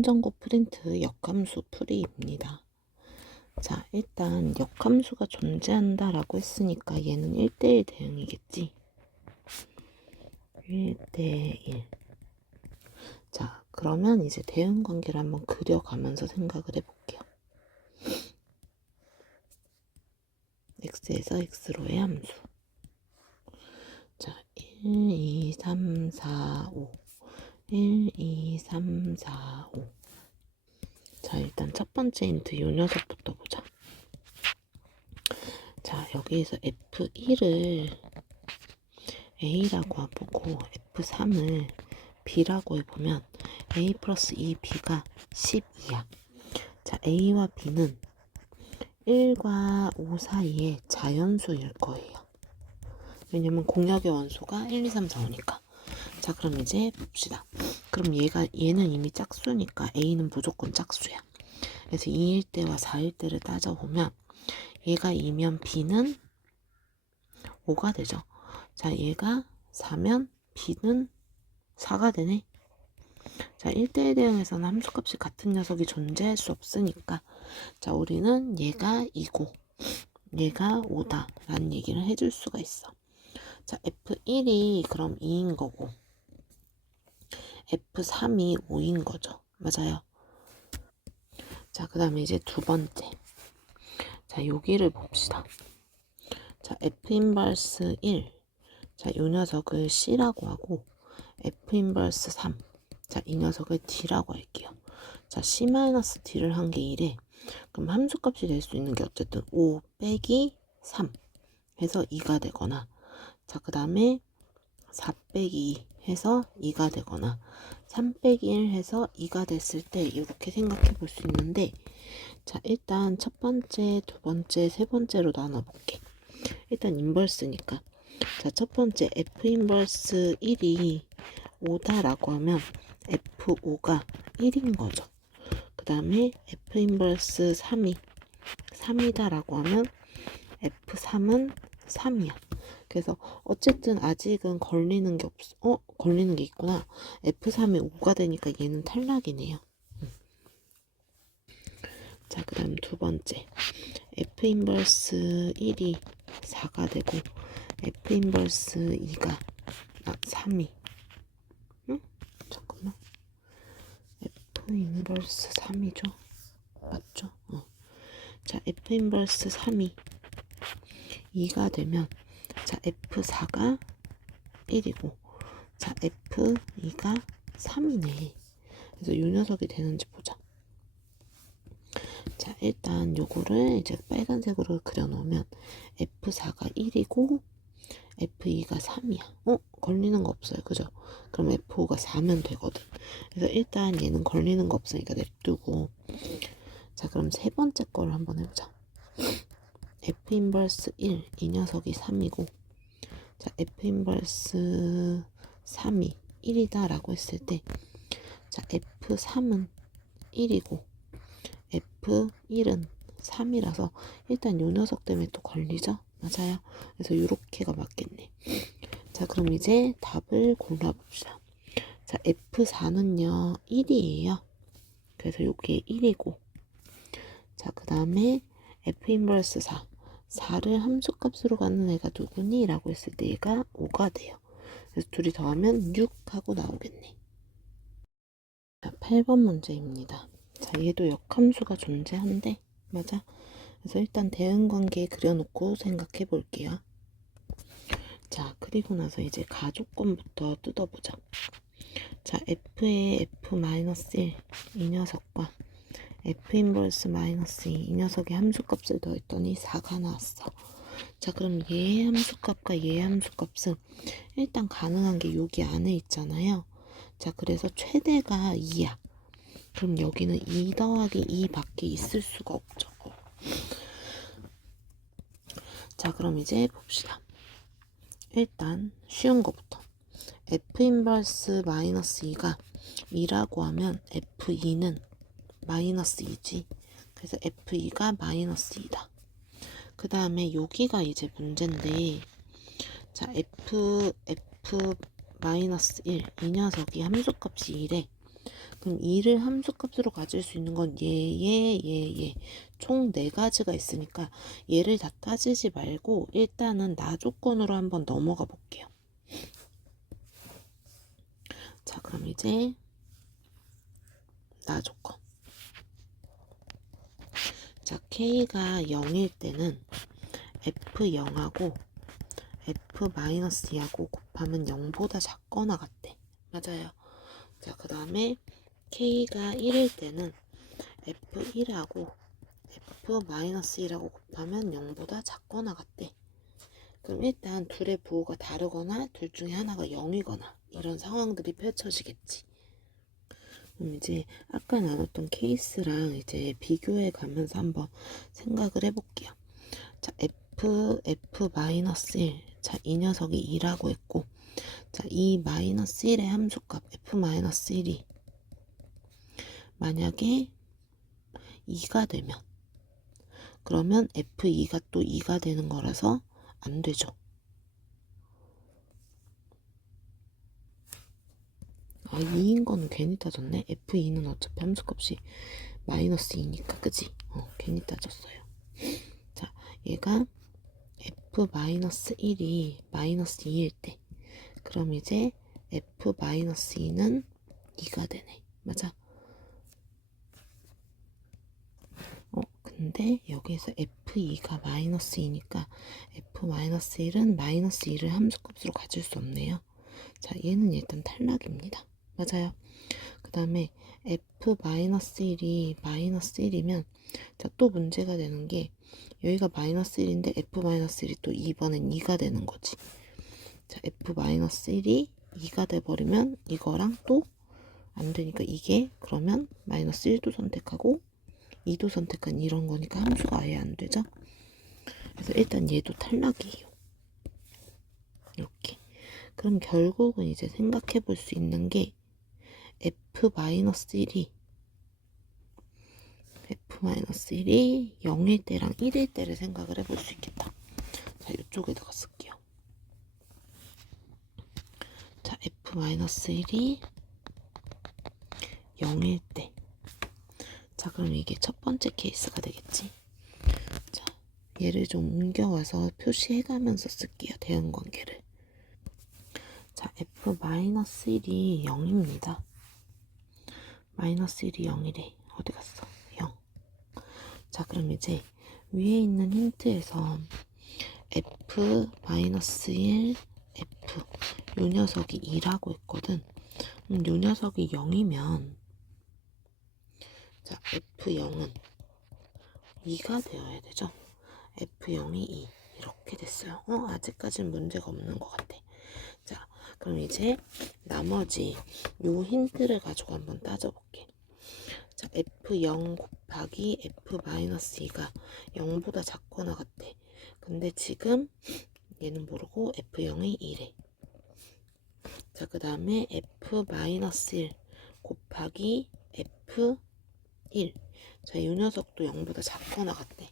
선전고 프린트 역함수 풀이입니다. 자, 일단 역함수가 존재한다 라고 했으니까 얘는 1대1 대응이겠지. 1대1. 자, 그러면 이제 대응 관계를 한번 그려가면서 생각을 해볼게요. x에서 x로의 함수. 자, 1, 2, 3, 4, 5. 1, 2, 3, 4, 5. 자, 일단 첫 번째 힌트 요 녀석부터 보자. 자, 여기에서 F1을 A라고 해보고 F3을 B라고 해보면 A 플러스 2B가 12야. 자, A와 B는 1과 5 사이의 자연수일 거예요. 왜냐면 공역의 원소가 1, 2, 3, 4, 5니까. 자, 그럼 이제 봅시다. 그럼 얘는 이미 짝수니까 A는 무조건 짝수야. 그래서 2일 때와 4일 때를 따져보면 얘가 2면 B는 5가 되죠. 자, 얘가 4면 B는 4가 되네. 자, 1대1 대응에서는 함수값이 같은 녀석이 존재할 수 없으니까 자, 우리는 얘가 2고 얘가 5다 라는 얘기를 해줄 수가 있어. 자, F1이 그럼 2인 거고 F3이 5인 거죠. 맞아요. 자, 그 다음에 이제 두 번째. 자, 여기를 봅시다. 자, F 인버스 1. 자, 이 녀석을 C라고 하고 F 인버스 3. 자, 이 녀석을 D라고 할게요. 자, C-D를 한 게 1에 그럼 함수값이 될 수 있는 게 어쨌든 5 빼기 3 해서 2가 되거나 자, 그 다음에 4 빼기 2 해서 2가 되거나 3 빼기 1 해서 2가 됐을 때 이렇게 생각해 볼 수 있는데 자, 일단 첫 번째, 두 번째, 세 번째로 나눠볼게. 일단 인버스니까 자, 첫 번째 F 인버스 1이 5다라고 하면 F5가 1인 거죠. 그 다음에 F 인버스 3이 3이다라고 하면 F3은 3이야. 그래서 어쨌든 아직은 걸리는 게 없어. 걸리는 게 있구나. F3이 5가 되니까 얘는 탈락이네요. 자, 그 다음 두 번째. F 인버스 1이 4가 되고 F 인버스 2가 3이 응? 잠깐만. F 인버스 3이죠? 맞죠? 자, F 인버스 3이 2가 되면 자, F4가 1이고 자, F2가 3이네. 그래서 이 녀석이 되는지 보자. 자, 일단 요거를 이제 빨간색으로 그려놓으면 F4가 1이고 F2가 3이야. 걸리는 거 없어요. 그죠? 그럼 F5가 4면 되거든. 그래서 일단 얘는 걸리는 거 없으니까 냅두고 자, 그럼 세 번째 거를 한번 해보자. F 인버스 1, 이 녀석이 3이고 자, F 인버스 3이 1이다 라고 했을 때 자, F3은 1이고 F1은 3이라서 일단 요 녀석 때문에 또 걸리죠? 맞아요. 그래서 요렇게가 맞겠네. 자, 그럼 이제 답을 골라봅시다. 자, F4는요 1이에요. 그래서 요게 1이고 자, 그 다음에 F 인버스 4 4를 함수값으로 갖는 애가 누구니? 라고 했을 때 얘가 5가 돼요. 그래서 둘이 더하면 6 하고 나오겠네. 자, 8번 문제입니다. 자, 얘도 역함수가 존재한대. 맞아? 그래서 일단 대응관계 그려놓고 생각해 볼게요. 자, 그리고 나서 이제 가족권부터 뜯어보자. 자, F의 F-1 이 녀석과 F 인버스 마이너스 2 이 녀석의 함수값을 더했더니 4가 나왔어. 자, 그럼 얘의 함수값과 얘의 함수값은 일단 가능한 게 여기 안에 있잖아요. 자, 그래서 최대가 2야. 그럼 여기는 2 더하기 2 밖에 있을 수가 없죠. 자, 그럼 이제 봅시다. 일단 쉬운 거부터 F 인버스 마이너스 2가 2라고 하면 F2는 마이너스 2지. 그래서 F2가 마이너스 2다. 그 다음에 여기가 이제 문제인데 자, F 마이너스 1 이 녀석이 함수값이 1에 그럼 2를 함수값으로 가질 수 있는 건 얘. 총 4가지가 있으니까 얘를 다 따지지 말고 일단은 나 조건으로 한번 넘어가 볼게요. 자, 그럼 이제 나 조건. 자, K가 0일 때는 F0하고 F-2하고 곱하면 0보다 작거나 같대. 맞아요. 자, 그 다음에 K가 1일 때는 F1하고 F-1하고 곱하면 0보다 작거나 같대. 그럼 일단 둘의 부호가 다르거나 둘 중에 하나가 0이거나 이런 상황들이 펼쳐지겠지. 그럼 이제 아까 나눴던 케이스랑 이제 비교해 가면서 한번 생각을 해볼게요. 자, F-1. 자, 이 녀석이 2라고 했고, 자, 이 -1의 함수값 F-1이 만약에 2가 되면, 그러면 F2가 또 2가 되는 거라서 안 되죠. 아, 2인 거는 괜히 따졌네. F2는 어차피 함수값이 -2니까, 그지? 괜히 따졌어요. 자, 얘가 F-1이 -2일 때, 그럼 이제 F-2는 2가 되네. 맞아? 근데 여기에서 F2가 -2니까 F-1은 -2를 함수값으로 가질 수 없네요. 자, 얘는 일단 탈락입니다. 맞아요. 그 다음에 F-1이 -1이면 자, 또 문제가 되는 게 여기가 -1인데 F-1이 또 이번엔 2가 되는 거지. 자, F-1이 2가 돼버리면 이거랑 또 안 되니까 이게 그러면 -1도 선택하고 2도 선택한 이런 거니까 함수가 아예 안 되죠. 그래서 일단 얘도 탈락이에요. 이렇게. 그럼 결국은 이제 생각해 볼 수 있는 게 F-1이 0일 때랑 1일 때를 생각을 해볼 수 있겠다. 자, 이쪽에다가 쓸게요. 자, F-1이 0일 때. 자, 그럼 이게 첫 번째 케이스가 되겠지. 자, 얘를 좀 옮겨와서 표시해가면서 쓸게요. 대응관계를. 자, F-1이 0입니다. -1이 0이래. 어디 갔어? 0. 자, 그럼 이제 위에 있는 힌트에서 F-1, F 요 녀석이 2라고 했거든. 요 녀석이 0이면 자, F0은 2가 되어야 되죠. F0이 2 이렇게 됐어요. 아직까지는 문제가 없는 것 같아. 자, 그럼 이제 나머지 요 힌트를 가지고 한번 따져볼게. 자, F0 곱하기 F-2가 0보다 작거나 같대. 근데 지금 얘는 모르고 F0이 2래. 자, 그 다음에 F-1 곱하기 F1. 자, 이 녀석도 0보다 작거나 같대.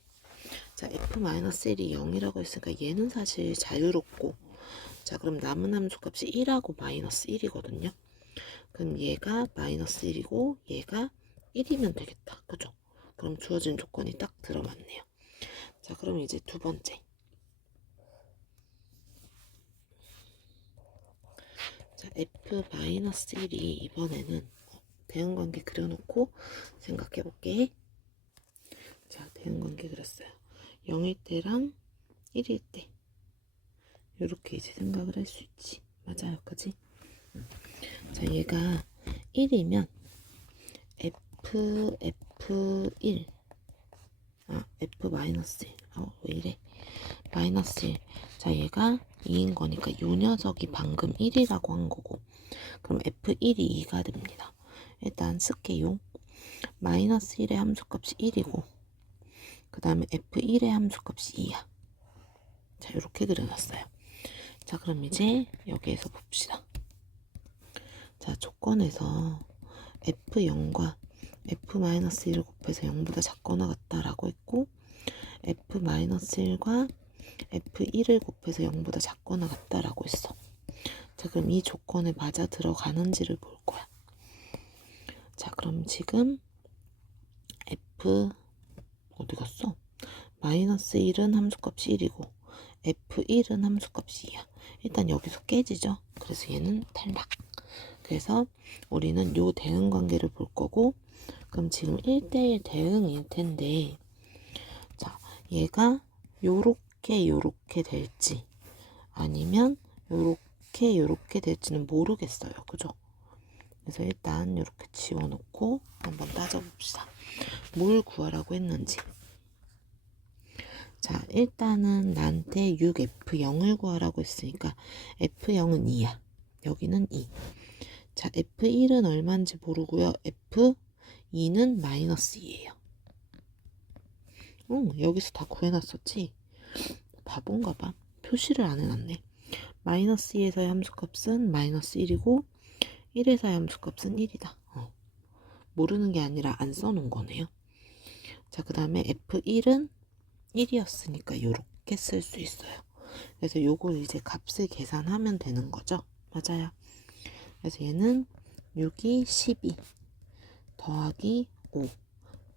자, F-1이 0이라고 했으니까 얘는 사실 자유롭고, 자, 그럼 남은 함수값이 1하고 -1이거든요. 그럼 얘가 -1이고 얘가 1이면 되겠다. 그죠? 그럼 주어진 조건이 딱 들어맞네요. 자, 그럼 이제 두 번째. 자, F-1이 이번에는 대응관계 그려놓고 생각해볼게. 자, 대응관계 그렸어요. 0일 때랑 1일 때 이렇게 이제 생각을 할 수 있지. 맞아요, 그지? 자, 얘가 1이면 F1 F-1 왜 이래? -1. 자, 얘가 2인 거니까 요 녀석이 방금 1이라고 한 거고, 그럼 F1이 2가 됩니다. 일단 쓸게요. -1의 함수값이 1이고, 그 다음에 F1의 함수값이 2야. 자, 이렇게 그려놨어요. 자, 그럼 이제 여기에서 봅시다. 자, 조건에서 F0과 F-1을 곱해서 0보다 작거나 같다라고 했고, F-1과 F1을 곱해서 0보다 작거나 같다라고 했어. 자, 그럼 이 조건에 맞아 들어가는지를 볼 거야. 자, 그럼 지금 F 어디 갔어? 마이너스 1은 함수값이 1이고 F1은 함수값이 2야. 일단 여기서 깨지죠. 그래서 얘는 탈락. 그래서 우리는 요 대응 관계를 볼 거고, 그럼 지금 1대1 대응일 텐데, 자, 얘가 요렇게 될지 아니면 요렇게 될지는 모르겠어요. 그죠? 그래서 일단 이렇게 지워놓고 한번 따져봅시다. 뭘 구하라고 했는지. 자, 일단은 나한테 6F0을 구하라고 했으니까 F0은 2야. 여기는 2. 자, F1은 얼마인지 모르고요. F2는 마이너스 2예요. 여기서 다 구해놨었지? 바본가 봐. 표시를 안 해놨네. 마이너스 2에서의 함수값은 마이너스 1이고 1에서의 함수값은 1이다. 모르는 게 아니라 안 써놓은 거네요. 자, 그 다음에 F1은 1이었으니까 이렇게 쓸 수 있어요. 그래서 요걸 이제 값을 계산하면 되는 거죠. 맞아요. 그래서 얘는 6이 12 더하기 5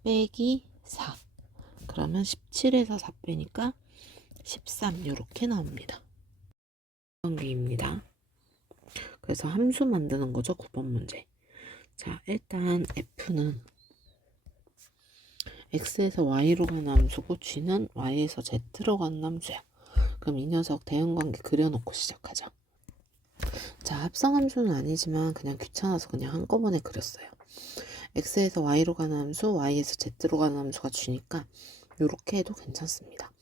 빼기 4 그러면 17에서 4 빼니까 13 이렇게 나옵니다. 9번기입니다. 그래서 함수 만드는 거죠. 9번 문제. 자, 일단 F는 X에서 Y로 가는 함수고 G는 Y에서 Z로 가는 함수야. 그럼 이 녀석 대응관계 그려놓고 시작하자. 자, 합성함수는 아니지만 그냥 귀찮아서 그냥 한꺼번에 그렸어요. X에서 Y로 가는 함수, Y에서 Z로 가는 함수가 G니까 이렇게 해도 괜찮습니다.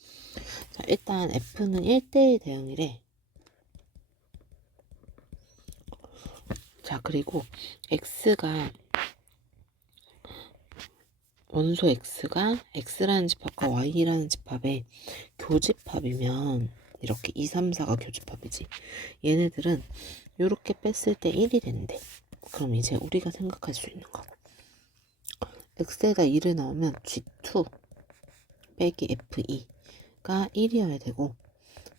자, 일단 F는 1대1 대응이래. 자, 그리고 X가 원소 X가 X라는 집합과 Y라는 집합의 교집합이면 이렇게 2, 3, 4가 교집합이지. 얘네들은 이렇게 뺐을 때 1이 된대. 그럼 이제 우리가 생각할 수 있는 거. X에다 1을 넣으면 G2 빼기 F2가 1이어야 되고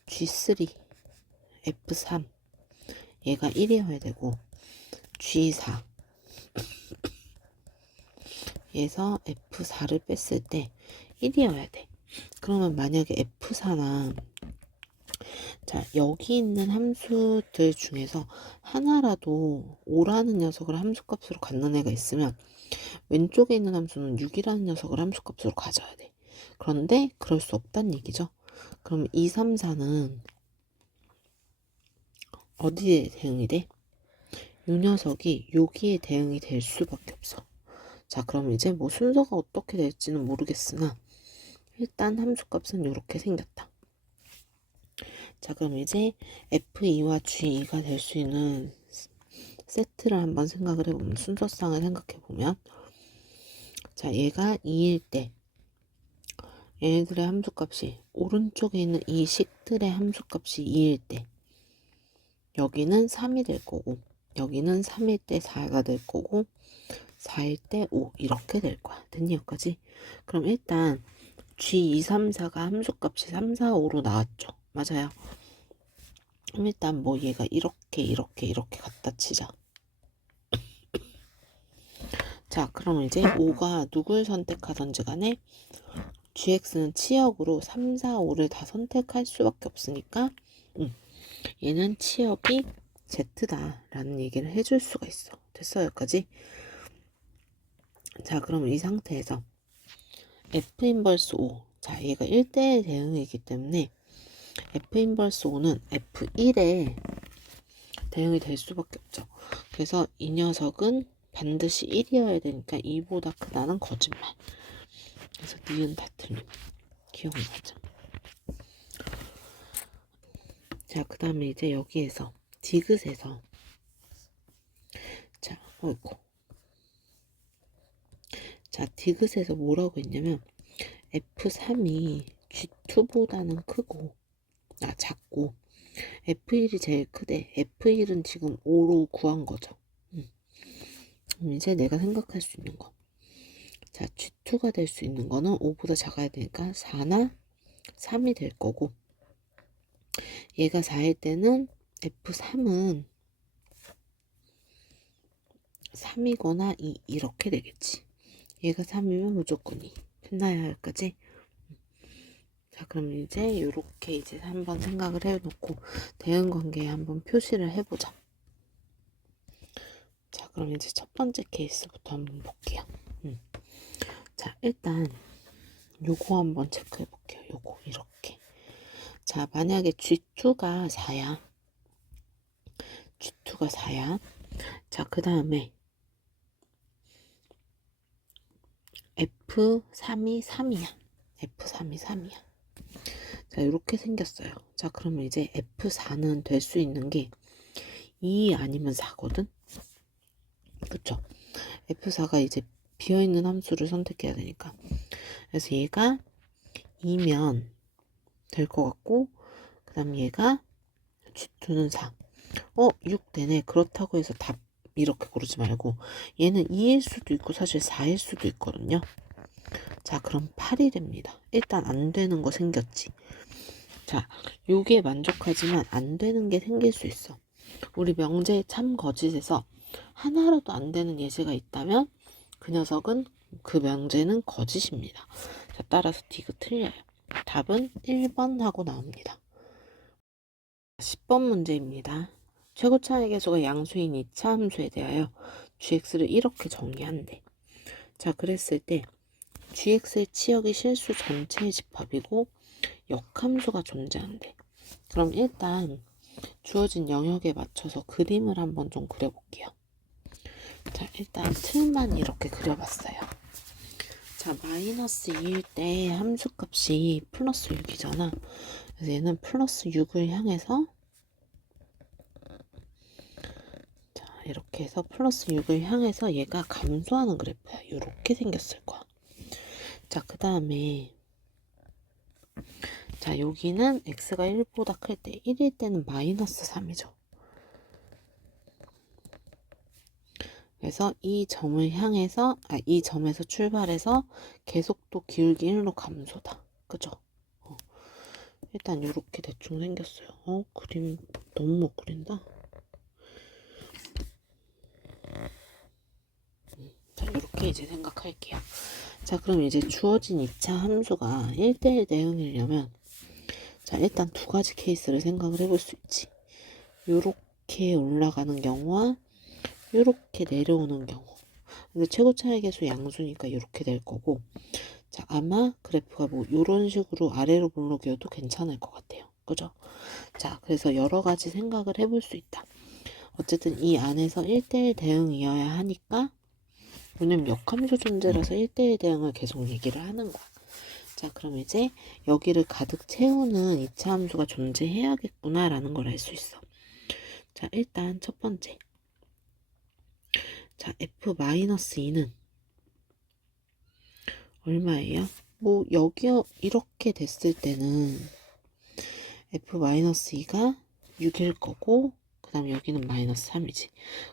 G3 F3 얘가 1이어야 되고 G4 에서 F4를 뺐을 때 1이어야 돼. 그러면 만약에 F4나 자, 여기 있는 함수들 중에서 하나라도 5라는 녀석을 함수값으로 갖는 애가 있으면 왼쪽에 있는 함수는 6이라는 녀석을 함수값으로 가져야 돼. 그런데 그럴 수 없다는 얘기죠. 그럼 2, 3, 4는 어디에 대응이 돼? 이 녀석이 여기에 대응이 될 수밖에 없어. 자, 그럼 이제 뭐 순서가 어떻게 될지는 모르겠으나 일단 함수값은 이렇게 생겼다. 자, 그럼 이제 F2와 G2가 될 수 있는 세트를 한번 생각을 해보면 순서상을 생각해보면 자, 얘가 2일 때 얘네들의 함수값이 오른쪽에 있는 이 식들의 함수값이 2일 때 여기는 3이 될 거고 여기는 3일 때 4가 될 거고 4일 때 5 이렇게 될 거야. 됐니 여기까지? 그럼 일단 G2, 3, 4가 함수값이 3, 4, 5로 나왔죠. 맞아요. 그럼 일단 뭐 얘가 이렇게 갖다 치자. 자, 그럼 이제 5가 누굴 선택하던지 간에 GX는 치역으로 3, 4, 5를 다 선택할 수밖에 없으니까 얘는 치역이 Z다 라는 얘기를 해줄 수가 있어. 됐어 여기까지? 자, 그럼 이 상태에서 F 인버스 5 자, 얘가 1대1 대응이기 때문에 F 인버스 5는 F1에 대응이 될 수밖에 없죠. 그래서 이 녀석은 반드시 1이어야 되니까 2보다 크다는 거짓말. 그래서 니은 다 틀림. 기억나죠? 자, 그 다음에 이제 여기에서 디귿에서 자, 어이구. 자, 디귿에서 뭐라고 했냐면 F3이 G2보다는 크고 작고 F1이 제일 크대. F1은 지금 5로 구한 거죠. 그럼 이제 내가 생각할 수 있는 거. 자, G2가 될 수 있는 거는 5보다 작아야 되니까 4나 3이 될 거고 얘가 4일 때는 F3은 3이거나 2 이렇게 되겠지. 얘가 3이면 무조건 2. 됐나요? 여기까지? 자, 그럼 이제 이렇게 이제 한번 생각을 해놓고 대응 관계에 한번 표시를 해보자. 자, 그럼 이제 첫 번째 케이스부터 한번 볼게요. 자, 일단 요거 한번 체크해 볼게요. 요거 이렇게. 자, 만약에 G2가 4야. G2가 4야. 자, 그 다음에 F3이 3이야. F3이 3이야. 자, 이렇게 생겼어요. 자, 그러면 이제 F4는 될 수 있는 게 2 아니면 4거든? 그쵸? F4가 이제 비어있는 함수를 선택해야 되니까. 그래서 얘가 2면 될 것 같고, 그 다음 얘가 G2는 4. 6 되네. 그렇다고 해서 답 이렇게 고르지 말고 얘는 2일 수도 있고 사실 4일 수도 있거든요. 자, 그럼 8이 됩니다. 일단 안 되는 거 생겼지. 자, 요게 만족하지만 안 되는 게 생길 수 있어. 우리 명제의 참 거짓에서 하나라도 안 되는 예제가 있다면 그 녀석은 그 명제는 거짓입니다. 자, 따라서 D가 틀려요. 답은 1번 하고 나옵니다. 10번 문제입니다. 최고차의 계수가 양수인 2차 함수에 대하여 gx를 이렇게 정의한대. 자, 그랬을 때 gx의 치역이 실수 전체의 집합이고 역함수가 존재한대. 그럼 일단 주어진 영역에 맞춰서 그림을 한번 좀 그려볼게요. 자, 일단 틀만 이렇게 그려봤어요. 자, 마이너스 2일 때 함수값이 플러스 6이잖아. 그래서 얘는 플러스 6을 향해서 이렇게 해서 플러스 6을 향해서 얘가 감소하는 그래프야. 이렇게 생겼을 거야. 자, 그 다음에 자, 여기는 x가 1보다 클 때 1일 때는 마이너스 3이죠. 그래서 이 점을 향해서 이 점에서 출발해서 계속도 기울기 1로 감소다. 그죠? 일단 이렇게 대충 생겼어요. 그림 너무 못 그린다. 자, 이렇게 이제 생각할게요. 자, 그럼 이제 주어진 2차 함수가 1대1 대응이려면 자, 일단 두 가지 케이스를 생각을 해볼 수 있지. 요렇게 올라가는 경우와 요렇게 내려오는 경우. 근데 최고 차이 계수 양수니까 요렇게 될 거고. 자, 아마 그래프가 뭐 요런 식으로 아래로 볼록이어도 괜찮을 것 같아요. 그죠? 자, 그래서 여러 가지 생각을 해볼 수 있다. 어쨌든 이 안에서 1대1 대응이어야 하니까 왜냐면 역함수 존재라서 1대1 대응을 계속 얘기를 하는 거야. 자, 그럼 이제 여기를 가득 채우는 2차 함수가 존재해야겠구나 라는 걸 알 수 있어. 자, 일단 첫 번째. 자, f-2는 얼마예요? 뭐 여기요 이렇게 됐을 때는 f-2가 6일 거고 그 다음 여기는 마이너스 3이지.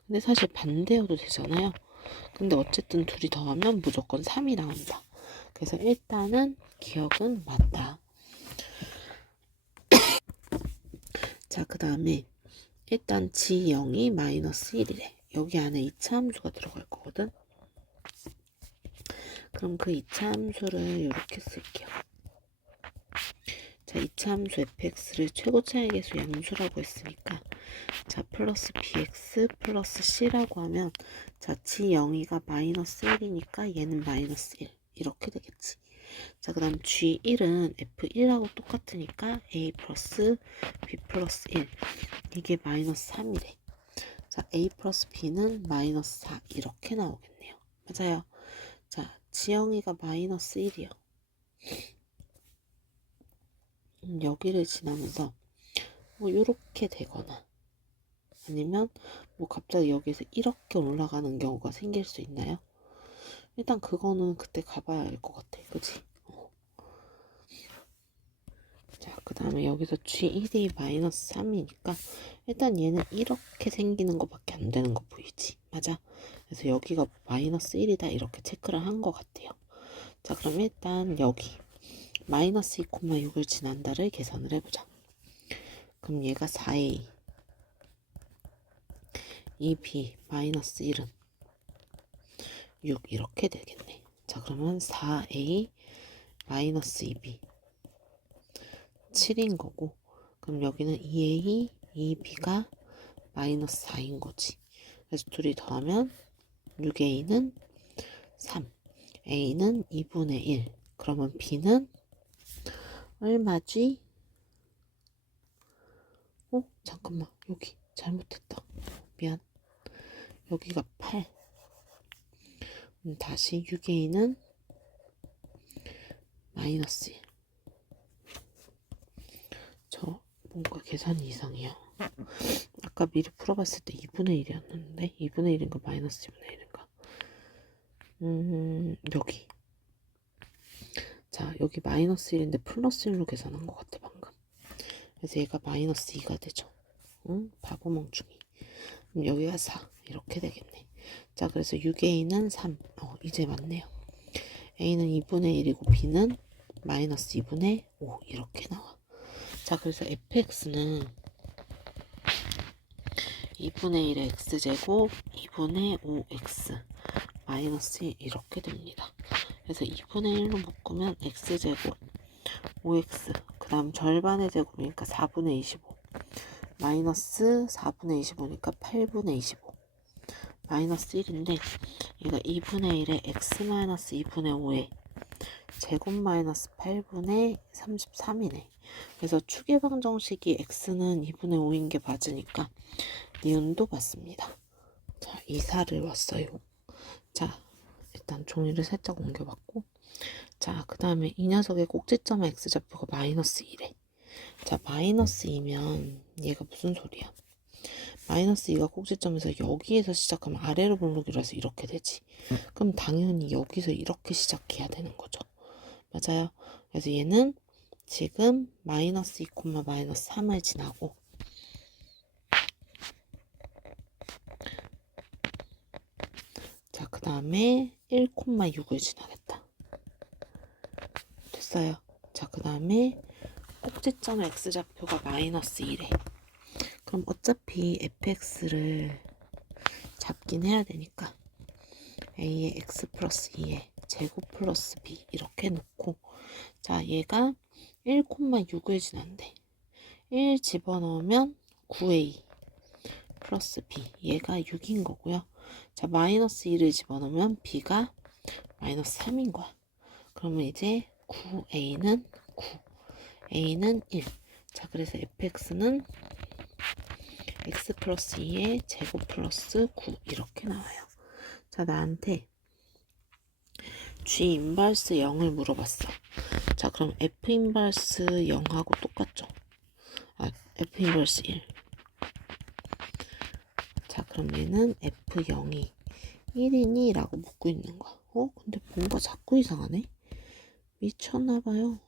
근데 사실 반대여도 되잖아요. 근데 어쨌든 둘이 더하면 무조건 3이 나온다. 그래서 일단은 기억은 맞다. 자, 그 다음에 일단 G0이 마이너스 1이래. 여기 안에 2차 함수가 들어갈 거거든. 그럼 그 2차 함수를 이렇게 쓸게요. 자, 2차 함수 fx를 최고 차이 계수 양수라고 했으니까 자, 플러스 bx 플러스 c라고 하면 자, G0이가 마이너스 1이니까 얘는 마이너스 1 이렇게 되겠지. 자, 그 다음 G1은 F1하고 똑같으니까 A 플러스 B 플러스 1 이게 마이너스 3이래. 자, A 플러스 B는 마이너스 4 이렇게 나오겠네요. 맞아요. 자, 지영이가 마이너스 1이요. 여기를 지나면서 뭐 요렇게 되거나 아니면 뭐 갑자기 여기서 이렇게 올라가는 경우가 생길 수 있나요? 일단 그거는 그때 가봐야 알 것 같아. 그치? 자, 그 다음에 여기서 G1이 마이너스 3이니까 일단 얘는 이렇게 생기는 것밖에 안 되는 거 보이지? 맞아? 그래서 여기가 마이너스 1이다 이렇게 체크를 한 것 같아요. 자, 그럼 일단 여기 마이너스 2,6을 지난다를 계산을 해보자. 그럼 얘가 4a 2b 마이너스 1은 6 이렇게 되겠네. 자, 그러면 4a 마이너스 2b 7인 거고, 그럼 여기는 2a 2b가 마이너스 4인 거지. 그래서 둘이 더하면 6a는 3, a는 2분의 1. 그러면 b는 얼마지? 잠깐만, 여기 잘못했다. 미안. 여기가 8. 다시 6a는 마이너스 1. 저 뭔가 계산이 이상해요. 아까 미리 풀어봤을 때 2분의 1이었는데 2분의 1인가 마이너스 2분의 1인가. 여기. 자, 여기 마이너스 1인데 플러스 1로 계산한 것 같아 방금. 그래서 얘가 마이너스 2가 되죠. 바보 멍충이. 그럼 여기가 4 이렇게 되겠네. 자, 그래서 6a는 3. 이제 맞네요. a는 2분의 1이고 b는 마이너스 2분의 5 이렇게 나와. 자, 그래서 fx는 2분의 1의 x제곱 2분의 5x 마이너스 1 이렇게 됩니다. 그래서 2분의 1로 묶으면 x제곱 5x 그 다음 절반의 제곱이니까 4분의 25 마이너스 4분의 25니까 8분의 25 마이너스 1인데 얘가 2분의 1에 x 마이너스 2분의 5에 제곱 마이너스 8분의 33이네. 그래서 추계방정식이 x는 2분의 5인 게 맞으니까 니은도 맞습니다. 자, 이사를 왔어요. 자, 일단 종이를 살짝 옮겨봤고, 자, 그 다음에 이 녀석의 꼭지점의 x좌표가 마이너스 2래. 자, 마이너스 2면 얘가 무슨 소리야? 마이너스 2가 꼭지점에서 여기에서 시작하면 아래로 볼록이라서 이렇게 되지. 그럼 당연히 여기서 이렇게 시작해야 되는 거죠. 맞아요. 그래서 얘는 지금 마이너스 2, 마이너스 3을 지나고 자, 그 다음에 1,6을 지나겠다. 됐어요. 자, 그 다음에 꼭지점 x좌표가 마이너스 1에 그럼 어차피 fx를 잡긴 해야 되니까 a의 x 플러스 2에 제곱 플러스 b 이렇게 놓고 자, 얘가 1,6을 지난대. 1 집어넣으면 9a 플러스 b 얘가 6인 거고요. 자, 마이너스 1을 집어넣으면 b가 마이너스 3인 거야. 그러면 이제 9a는 9 a는 1. 자, 그래서 fx는 x 플러스 2의 제곱 플러스 9 이렇게 나와요. 자, 나한테 g 인버스 0을 물어봤어. 자, 그럼 f 인버스 0하고 똑같죠? f 인버스 1. 자, 그럼 얘는 f0이 1이니? 라고 묻고 있는 거야. 근데 뭔가 자꾸 이상하네? 미쳤나봐요.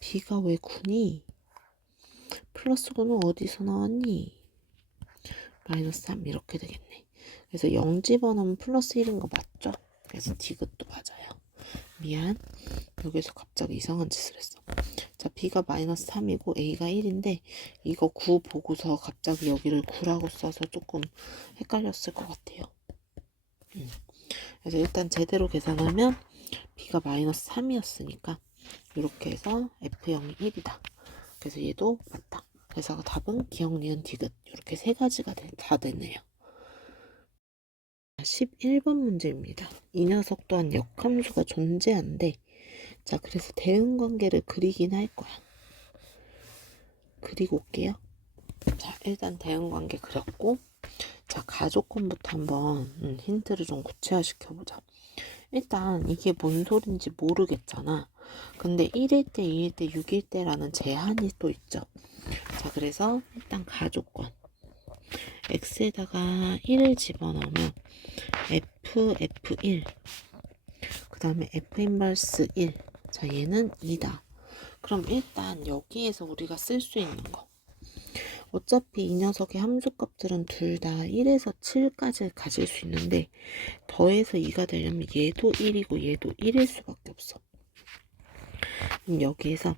b가 왜 9니? 플러스 9는 어디서 나왔니? 마이너스 3 이렇게 되겠네. 그래서 0 집어넣으면 플러스 1인 거 맞죠? 그래서 디귿도 맞아요. 미안. 여기서 갑자기 이상한 짓을 했어. 자, b가 마이너스 3이고 a가 1인데 이거 9 보고서 갑자기 여기를 9라고 써서 조금 헷갈렸을 것 같아요. 그래서 일단 제대로 계산하면 b가 마이너스 3이었으니까 이렇게 해서 f0이 1이다. 그래서 얘도 맞다. 그래서 답은 기억, 니은, 디귿 이렇게 세 가지가 다 되네요. 11번 문제입니다. 이 녀석 또한 역함수가 존재한데 자, 그래서 대응관계를 그리긴 할 거야. 그리고 올게요. 자, 일단 대응관계 그렸고 자, 가족권부터 한번 힌트를 좀 구체화시켜보자. 일단 이게 뭔 소린지 모르겠잖아. 근데 1일 때, 2일 때, 6일 때라는 제한이 또 있죠. 자, 그래서 일단 가족권 x에다가 1을 집어넣으면 f1 그 다음에 f 인버스 1 자, 얘는 2다. 그럼 일단 여기에서 우리가 쓸 수 있는 거 어차피 이 녀석의 함수값들은 둘 다 1에서 7까지 가질 수 있는데 더해서 2가 되려면 얘도 1이고 얘도 1일 수밖에 없어. 그럼 여기에서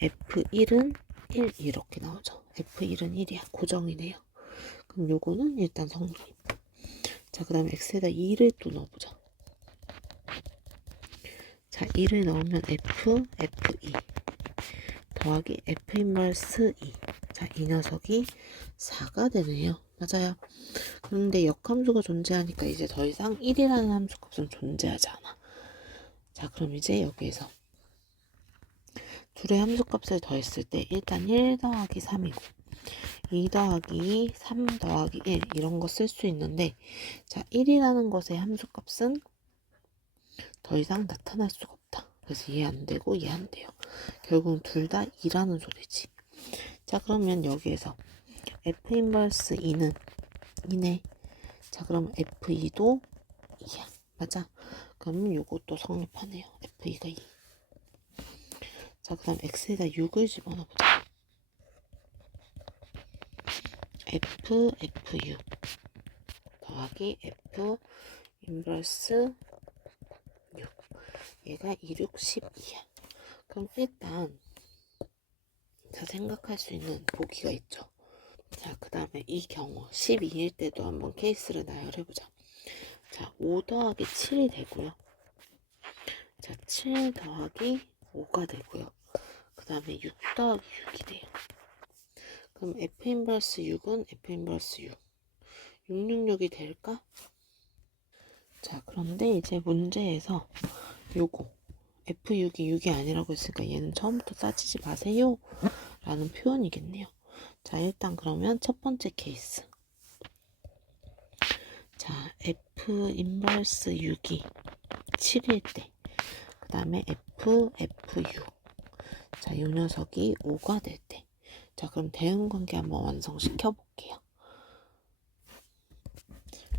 f1은 1 이렇게 나오죠. f1은 1이야. 고정이네요. 그럼 요거는 일단 성립. 자, 그 다음에 x에다 2를 또 넣어보자. 자, 2를 넣으면 f, f2 더하기 f 인버스 2. 자, 이 녀석이 4가 되네요. 맞아요. 그런데 역함수가 존재하니까 이제 더 이상 1이라는 함수값은 존재하지 않아. 자, 그럼 이제 여기에서 둘의 함수값을 더했을 때 일단 1 더하기 3이고 2 더하기 3 더하기 1 이런 거 쓸 수 있는데, 자, 1이라는 것의 함수값은 더 이상 나타날 수가 없다. 그래서 이해 안 되고 이해 안 돼요. 결국은 둘 다 2라는 소리지. 자, 그러면 여기에서 f 인버스 2는 2네. 자, 그럼 f2도 2야. 맞아? 그러면 요것도 성립하네요. f2가 2. 자, 그 다음 x에다 6을 집어넣어보자. f6 더하기 f 인버스 6. 얘가 2, 6, 12야. 그럼 일단 자, 생각할 수 있는 보기가 있죠. 자, 그 다음에 이 경우 12일 때도 한번 케이스를 나열해보자. 자, 5 더하기 7이 되고요. 자, 7 더하기 5가 되고요. 그 다음에 6 더하기 6이 돼요. 그럼 f 인버스 6은 f 인버스 6. 666이 될까? 자, 그런데 이제 문제에서 요거 f6이 6이 아니라고 했으니까 얘는 처음부터 따지지 마세요 라는 표현이겠네요. 자, 일단 그러면 첫 번째 케이스. 자, f 인버스 6이 7일 때, 그 다음에 f6. 자, 이 녀석이 5가 될 때. 자, 그럼 대응관계 한번 완성시켜 볼게요.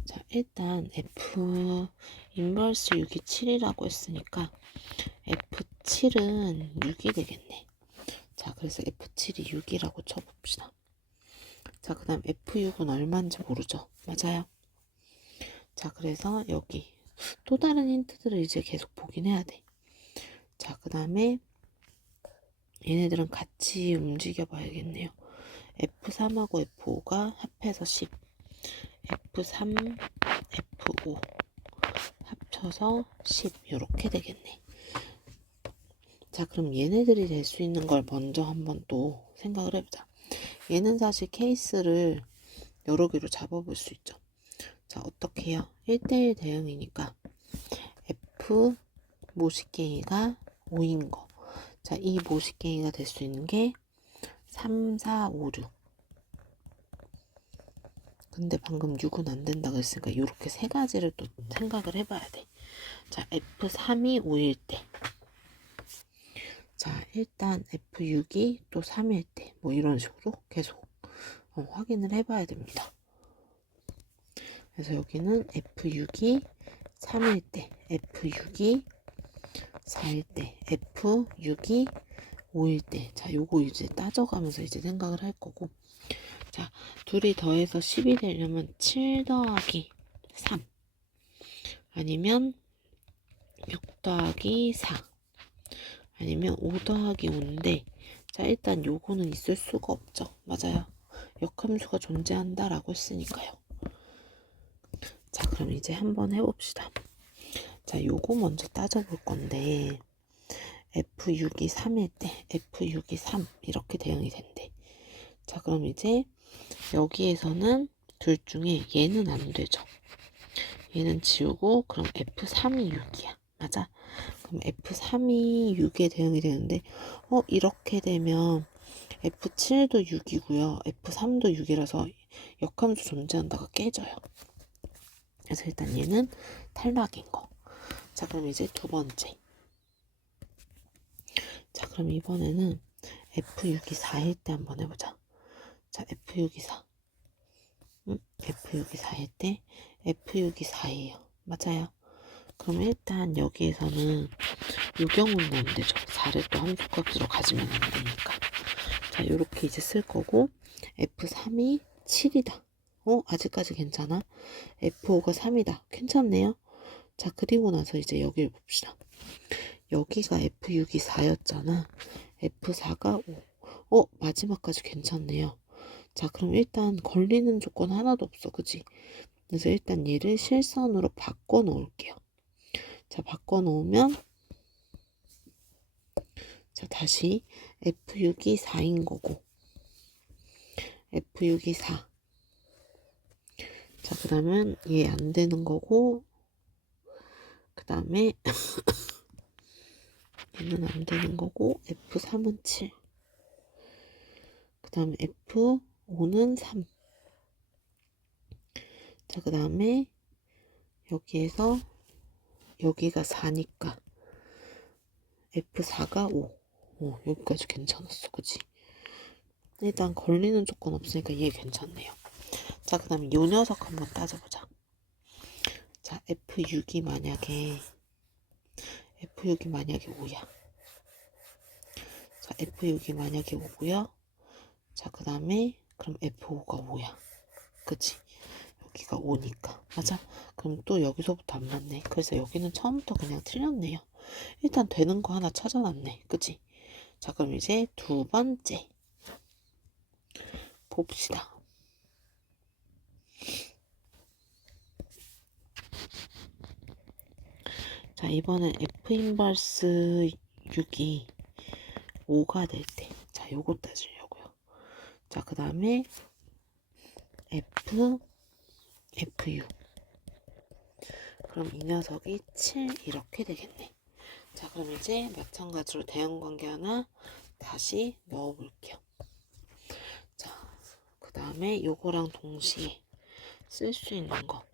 자, 일단 f 인버스 6이 7이라고 했으니까 f7은 6이 되겠네. 자, 그래서 f7이 6이라고 쳐봅시다. 자, 그 다음 f6은 얼마인지 모르죠. 맞아요. 자, 그래서 여기 또 다른 힌트들을 이제 계속 보긴 해야 돼. 자, 그 다음에 얘네들은 같이 움직여 봐야겠네요. F3하고 F5가 합해서 10, F3, F5 합쳐서 10 이렇게 되겠네. 자, 그럼 얘네들이 될 수 있는 걸 먼저 한번 또 생각을 해보자. 얘는 사실 케이스를 여러 개로 잡아볼 수 있죠. 자, 어떻게 해요? 1대1 대응이니까 F 모식갱이가 5인 거. 자, 이 모식갱이가 될 수 있는 게 3, 4, 5, 6. 근데 방금 6은 안 된다고 했으니까 이렇게 세 가지를 또 생각을 해봐야 돼. 자, F3이 5일 때. 자, 일단 F6이 또 3일 때. 뭐 이런 식으로 계속 확인을 해봐야 됩니다. 그래서 여기는 F6이 3일 때, F6이 4일 때, F6이 5일 때. 자, 요거 이제 따져가면서 이제 생각을 할 거고. 자, 둘이 더해서 10이 되려면 7 더하기 3 아니면 6 더하기 4 아니면 5 더하기 5인데, 자, 일단 요거는 있을 수가 없죠. 맞아요. 역함수가 존재한다 라고 했으니까요. 자, 그럼 이제 한번 해봅시다. 자, 요거 먼저 따져볼 건데 F6이 3일 때 F6이 3 이렇게 대응이 된대. 자, 그럼 이제 여기에서는 둘 중에 얘는 안 되죠. 얘는 지우고 그럼 F3이 6이야. 맞아? 그럼 F3이 6에 대응이 되는데 이렇게 되면 F7도 6이고요. F3도 6이라서 역함수 존재한다가 깨져요. 그래서 일단 얘는 탈락인 거. 자, 그럼 이제 두 번째. 자, 그럼 이번에는 F6이 4일 때 한번 해보자. 자, F6이 4. F6이 4일 때 F6이 4예요. 맞아요. 그럼 일단 여기에서는 이 경우는 안 되죠. 4를 또 함수값으로 가지면 안 되니까. 자, 요렇게 이제 쓸 거고, F3이 7이다. 아직까지 괜찮아? F5가 3이다. 괜찮네요. 자, 그리고 나서 이제 여기를 봅시다. 여기가 F6이 4였잖아. F4가 5. 마지막까지 괜찮네요. 자, 그럼 일단 걸리는 조건 하나도 없어. 그치? 그래서 일단 얘를 실선으로 바꿔 놓을게요. 자, 바꿔 놓으면 자, 다시 F6이 4인 거고 F6이 4. 자, 그 다음은 얘 안 되는 거고 그 다음에 얘는 안 되는 거고 F3은 7. 그 다음에 F5는 3. 자, 그 다음에 여기에서 여기가 4니까 F4가 5. 여기까지 괜찮았어. 그치? 일단 걸리는 조건 없으니까 얘 괜찮네요. 자, 그 다음에 요 녀석 한번 따져보자. 자, F6이 만약에 5야. 자, F6이 만약에 5고요. 자, 그 다음에 그럼 F5가 5야. 그치? 여기가 5니까. 맞아? 그럼 또 여기서부터 안 맞네. 그래서 여기는 처음부터 그냥 틀렸네요. 일단 되는 거 하나 찾아놨네. 그치? 자, 그럼 이제 두 번째 봅시다. 자, 이번엔 F 인버스 6이 5가 될 때. 자, 요거 따지려고요. 자, 그 다음에 F6. 그럼 이 녀석이 7 이렇게 되겠네. 자, 그럼 이제 마찬가지로 대응관계 하나 다시 넣어볼게요. 자, 그 다음에 요거랑 동시에 쓸 수 있는 거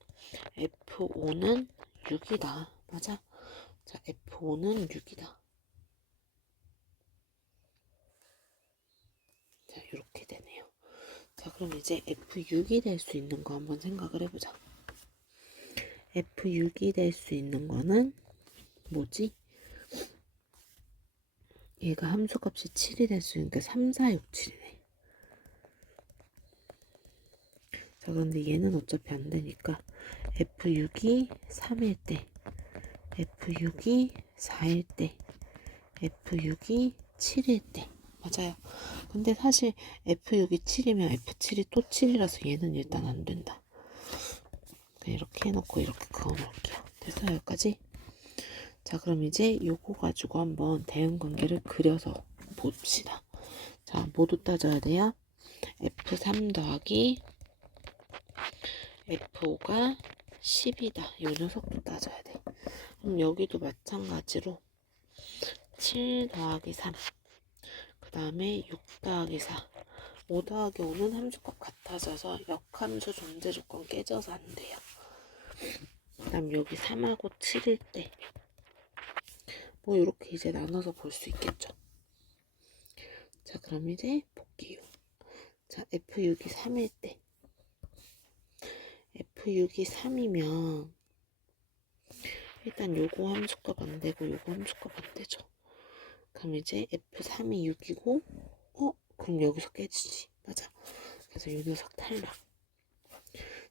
F5는 6이다. 맞아? 자, F5는 6이다. 자, 이렇게 되네요. 자, 그럼 이제 F6이 될 수 있는 거 한번 생각을 해보자. F6이 될 수 있는 거는 뭐지? 얘가 함수값이 7이 될 수 있으니까 3, 4, 6, 7이네. 자, 그런데 얘는 어차피 안 되니까 F6이 3일 때, F6이 4일 때, F6이 7일 때. 맞아요. 근데 사실 F6이 7이면 F7이 또 7이라서 얘는 일단 안 된다. 이렇게 해놓고 이렇게 그어놓을게요. 됐어요, 여기까지? 자, 그럼 이제 요거 가지고 한번 대응관계를 그려서 봅시다. 자, 모두 따져야 돼요. F3 더하기 F5가 10이다. 요 녀석도 따져야 돼. 그럼 여기도 마찬가지로 7 더하기 3. 그 다음에 6 더하기 4. 5 더하기 5는 함수값 같아져서 역함수 존재 조건 깨져서 안 돼요. 그 다음 여기 3하고 7일 때 뭐 이렇게 이제 나눠서 볼 수 있겠죠. 자, 그럼 이제 볼게요. 자, F6이 3일 때 F6이 3이면 일단 요거 함수값 안 되고 요거 함수값 안 되죠. 그럼 이제 F3이 6이고 그럼 여기서 깨지지. 맞아. 그래서 이 녀석 탈락.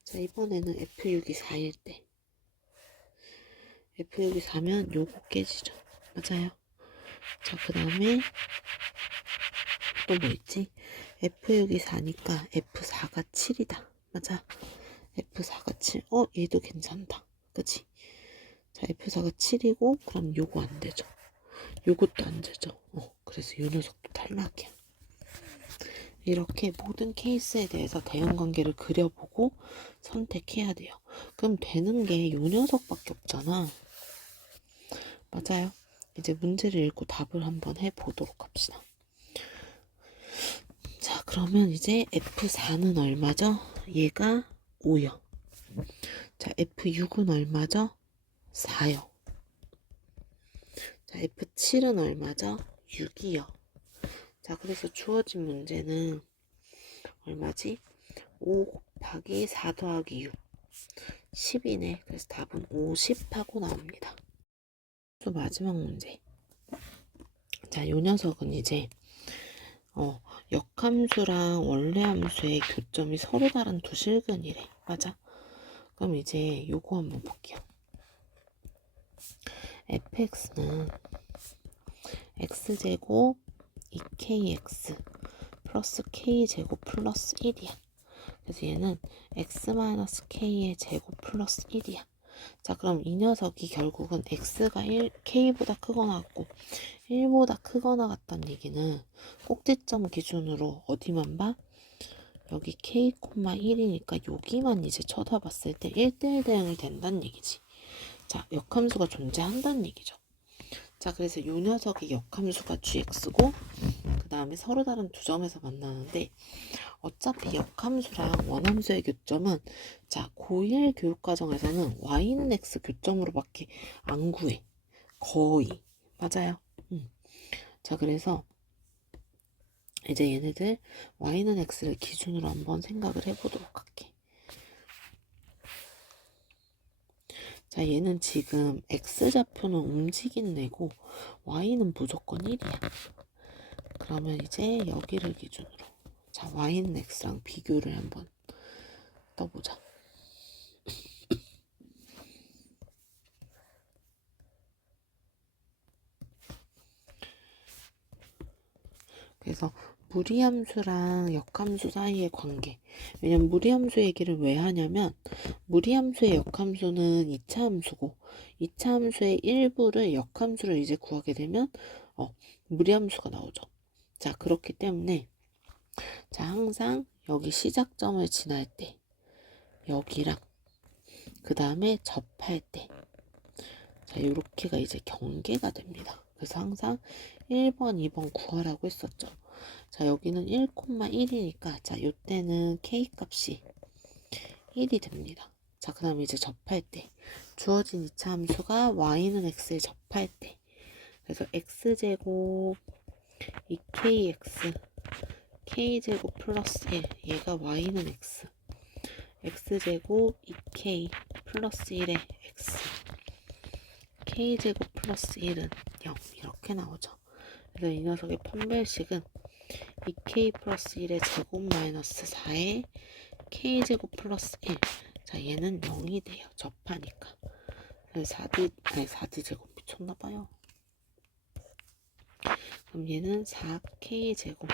자, 이번에는 F6이 4일 때 F6이 4면 요거 깨지죠. 맞아요. 자, 그 다음에 또 뭐 있지? F6이 4니까 F4가 7이다. 맞아. F4가 7. 얘도 괜찮다. 그치? 자, F4가 7이고 그럼 요거 안 되죠. 요것도 안 되죠. 그래서 요 녀석도 탈락이야. 이렇게 모든 케이스에 대해서 대응관계를 그려보고 선택해야 돼요. 그럼 되는 게 요 녀석밖에 없잖아. 맞아요. 이제 문제를 읽고 답을 한번 해보도록 합시다. 자, 그러면 이제 F4는 얼마죠? 얘가 5요. 자, F6은 얼마죠? 4요. 자, F7은 얼마죠? 6이요. 자, 그래서 주어진 문제는 얼마지? 5 곱하기 4 더하기 6. 10이네. 그래서 답은 50하고 나옵니다. 또 마지막 문제. 자, 요 녀석은 이제 역함수랑 원래함수의 교점이 서로 다른 두 실근이래. 맞아? 그럼 이제 요거 한번 볼게요. fx는 x제곱 2kx 플러스 k제곱 플러스 1이야. 그래서 얘는 x-k의 제곱 플러스 1이야. 자, 그럼 이 녀석이 결국은 x가 k보다 크거나 같고 1보다 크거나 같다는 얘기는 꼭지점 기준으로 어디만 봐? 여기 k, 1이니까 여기만 이제 쳐다봤을 때 1대1 대응이 된다는 얘기지. 자, 역함수가 존재한다는 얘기죠. 자, 그래서 이 녀석의 역함수가 gx고 그 다음에 서로 다른 두 점에서 만나는데 어차피 역함수랑 원함수의 교점은 자, 고1 교육과정에서는 y는 x 교점으로밖에 안 구해. 거의. 맞아요. 자, 그래서 이제 얘네들 y는 x를 기준으로 한번 생각을 해보도록 할게. 자, 얘는 지금 x좌표는 움직인 애고 y는 무조건 1이야. 그러면 이제 여기를 기준으로 자, y는 x랑 비교를 한번 떠보자. 그래서 무리함수랑 역함수 사이의 관계. 왜냐면 무리함수 얘기를 왜 하냐면 무리함수의 역함수는 2차 함수고 2차 함수의 일부를 역함수를 이제 구하게 되면 무리함수가 나오죠. 자, 그렇기 때문에 자, 항상 여기 시작점을 지날 때 여기랑 그 다음에 접할 때 자, 요렇게가 이제 경계가 됩니다. 그래서 항상 1번, 2번 구하라고 했었죠. 자, 여기는 1,1이니까 자, 요때는 k값이 1이 됩니다. 자, 그 다음에 이제 접할 때 주어진 2차 함수가 y는 x에 접할 때 그래서 x제곱 2kx k제곱 플러스 1 얘가 y는 x x제곱 2k 플러스 1의 x k제곱 플러스 1은 0 이렇게 나오죠. 그래서 이 녀석의 판별식은 2k 플러스 1의 제곱 마이너스 4의 k제곱 플러스 1 자, 얘는 0이 돼요. 접하니까. 4D 제곱 미쳤나봐요. 그럼 얘는 4k제곱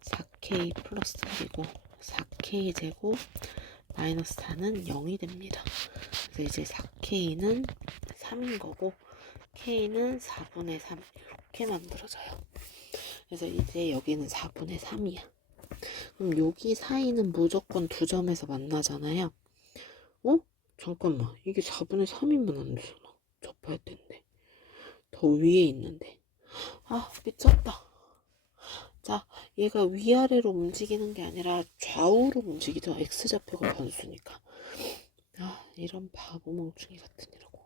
4k 플러스 1이고 4k제곱 마이너스 4는 0이 됩니다. 그래서 이제 4k는 3인 거고 k는 4분의 3 이렇게 만들어져요. 그래서 이제 여기는 4분의 3이야. 그럼 여기 사이는 무조건 두 점에서 만나잖아요. 잠깐만. 이게 4분의 3이면 안 되잖아. 접할 텐데. 더 위에 있는데. 미쳤다. 자, 얘가 위아래로 움직이는 게 아니라 좌우로 움직이죠. x좌표가 변수니까. 이런 바보 멍충이 같은 이라고.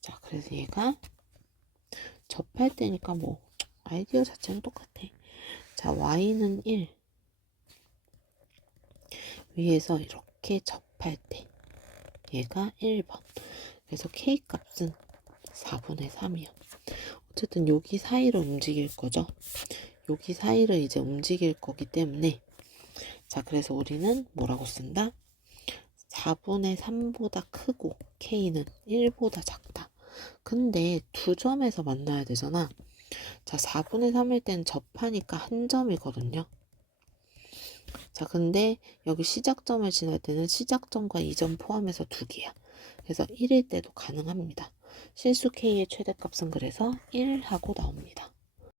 자, 그래서 얘가 접할 때니까 뭐 아이디어 자체는 똑같아. 자, y는 1 위에서 이렇게 접할 때 얘가 1번. 그래서 k값은 4분의 3이야. 어쨌든 여기 사이를 움직일 거죠. 여기 사이를 이제 움직일 거기 때문에 자, 그래서 우리는 뭐라고 쓴다? 4분의 3보다 크고 k는 1보다 작다. 근데 두 점에서 만나야 되잖아. 자, 4분의 3일 땐 접하니까 한 점이거든요. 자, 근데 여기 시작점을 지날 때는 시작점과 이 점 포함해서 두 개야. 그래서 1일 때도 가능합니다. 실수 k의 최대값은 그래서 1하고 나옵니다.